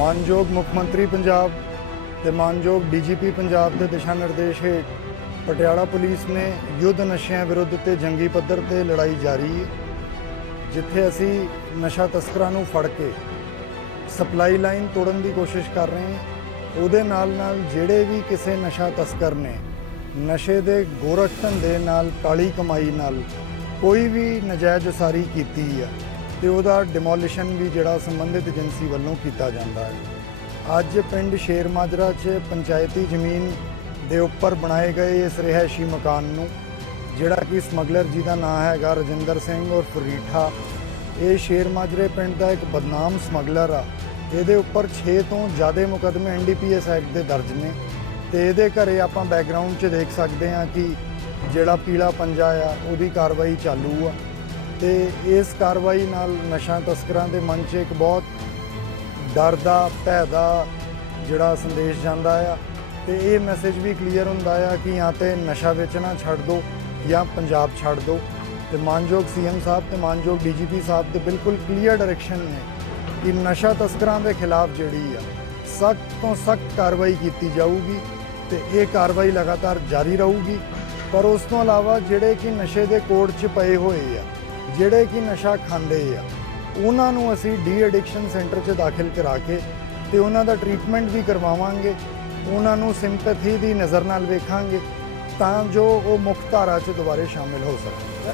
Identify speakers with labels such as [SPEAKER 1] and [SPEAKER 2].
[SPEAKER 1] ਮਾਨਯੋਗ ਮੁੱਖ ਮੰਤਰੀ ਪੰਜਾਬ ਤੇ ਮਾਨਯੋਗ ਡੀਜੀਪੀ ਪੰਜਾਬ ਦੇ ਦਿਸ਼ਾ ਨਿਰਦੇਸ਼ ਹੇਠ ਪਟਿਆਲਾ ਪੁਲਿਸ ਨੇ ਯੁੱਧ ਨਸ਼ਿਆਂ ਵਿਰੁੱਧ ਤੇ ਜੰਗੀ ਪੱਧਰ ਤੇ ਲੜਾਈ ਜਾਰੀ ਹੈ ਜਿੱਥੇ ਅਸੀਂ ਨਸ਼ਾ ਤਸਕਰਾਂ ਨੂੰ ਫੜ ਕੇ ਸਪਲਾਈ ਲਾਈਨ ਤੋੜਨ ਦੀ ਕੋਸ਼ਿਸ਼ ਕਰ ਰਹੇ ਹਾਂ। ਉਹਦੇ ਨਾਲ ਨਾਲ ਜਿਹੜੇ ਵੀ ਕਿਸੇ ਨਸ਼ਾ ਤਸਕਰ ਨੇ ਨਸ਼ੇ ਦੇ ਗੋਰਖ ਧੰਦੇ ਨਾਲ, ਕਾਲੀ ਕਮਾਈ ਨਾਲ ਕੋਈ ਵੀ ਨਜਾਇਜ਼ ਉਸਾਰੀ ਕੀਤੀ ਆ ਤੇ ਉਹਦਾ ਡਿਮੋਲੀਸ਼ਨ ਵੀ ਜਿਹੜਾ ਸੰਬੰਧਿਤ ਏਜੰਸੀ ਵੱਲੋਂ ਕੀਤਾ ਜਾਂਦਾ ਹੈ। ਅੱਜ ਪਿੰਡ ਸ਼ੇਰਮਾਜਰਾ 'ਚ ਪੰਚਾਇਤੀ ਜ਼ਮੀਨ ਦੇ ਉੱਪਰ ਬਣਾਏ ਗਏ ਇਸ ਰਿਹਾਇਸ਼ੀ ਮਕਾਨ ਨੂੰ, ਜਿਹੜਾ ਕਿ ਸਮਗਲਰ ਜੀ ਦਾ ਨਾਮ ਹੈਗਾ ਰਜਿੰਦਰ ਸਿੰਘ ਔਰ ਫਰੀਠਾ। ਇਹ ਸ਼ੇਰਮਾਜਰੇ ਪਿੰਡ ਦਾ ਇੱਕ ਬਦਨਾਮ ਸਮਗਲਰ ਆ। ਇਹਦੇ ਉੱਪਰ 6 ਤੋਂ ਜ਼ਿਆਦਾ ਮੁਕੱਦਮੇ ਐਨਡੀਪੀਐਸ ਐਕਟ ਦੇ ਦਰਜ ਨੇ ਤੇ ਇਹਦੇ ਘਰੇ ਆਪਾਂ ਬੈਕਗ੍ਰਾਉਂਡ 'ਚ ਦੇਖ ਸਕਦੇ ਹਾਂ ਕਿ ਜਿਹੜਾ ਪੀਲਾ ਪੰਜਾ ਆ, ਉਹਦੀ ਕਾਰਵਾਈ ਚਾਲੂ ਆ। ਤੇ ਇਸ ਕਾਰਵਾਈ ਨਾਲ ਨਸ਼ਾ ਤਸਕਰਾਂ ਦੇ ਮਨ 'ਚ ਇੱਕ ਬਹੁਤ ਡਰ ਦਾ, ਭੈ ਦਾ ਜਿਹੜਾ ਸੰਦੇਸ਼ ਜਾਂਦਾ ਆ। ਤੇ ਇਹ ਮੈਸੇਜ ਵੀ ਕਲੀਅਰ ਹੁੰਦਾ ਆ ਕਿ ਜਾਂ ਤੇ ਨਸ਼ਾ ਵੇਚਣਾ ਛੱਡ ਦਿਓ ਜਾਂ ਪੰਜਾਬ ਛੱਡ ਦਿਓ ਤੇ ਮਾਨਯੋਗ ਸੀਐਮ ਸਾਹਿਬ ਤੇ ਮਾਨਯੋਗ ਡੀਜੀਪੀ ਸਾਹਿਬ ਦੇ ਬਿਲਕੁਲ ਕਲੀਅਰ ਡਾਇਰੈਕਸ਼ਨ ਨੇ ਕਿ ਨਸ਼ਾ ਤਸਕਰਾਂ ਦੇ ਖਿਲਾਫ ਜਿਹੜੀ ਆ, ਸਖਤ ਤੋਂ ਸਖਤ ਕਾਰਵਾਈ ਕੀਤੀ ਜਾਊਗੀ ਤੇ ਇਹ ਕਾਰਵਾਈ ਲਗਾਤਾਰ ਜਾਰੀ ਰਹੂਗੀ। ਪਰ ਉਸ ਤੋਂ ਇਲਾਵਾ ਜਿਹੜੇ ਕਿ ਨਸ਼ੇ ਦੇ ਕੋਡ 'ਚ ਪਏ ਹੋਏ ਆ ਜਿਹੜੇ ਕਿ ਨਸ਼ਾ ਖਾਂਦੇ ਆ, ਉਹਨਾਂ ਨੂੰ ਅਸੀਂ ਡੀ ਐਡਿਕਸ਼ਨ ਸੈਂਟਰ 'ਚ ਦਾਖਲ ਕਰਾ ਕੇ ਤੇ ਉਹਨਾਂ ਦਾ ਟ੍ਰੀਟਮੈਂਟ ਵੀ ਕਰਵਾਵਾਂਗੇ, ਉਹਨਾਂ ਨੂੰ ਸਿੰਪੈਥੀ ਦੀ ਨਜ਼ਰ ਨਾਲ ਵੇਖਾਂਗੇ ਤਾਂ ਜੋ ਉਹ ਮੁੱਖ ਧਾਰਾ 'ਚ ਦੁਬਾਰੇ ਸ਼ਾਮਿਲ ਹੋ ਸਕਣ।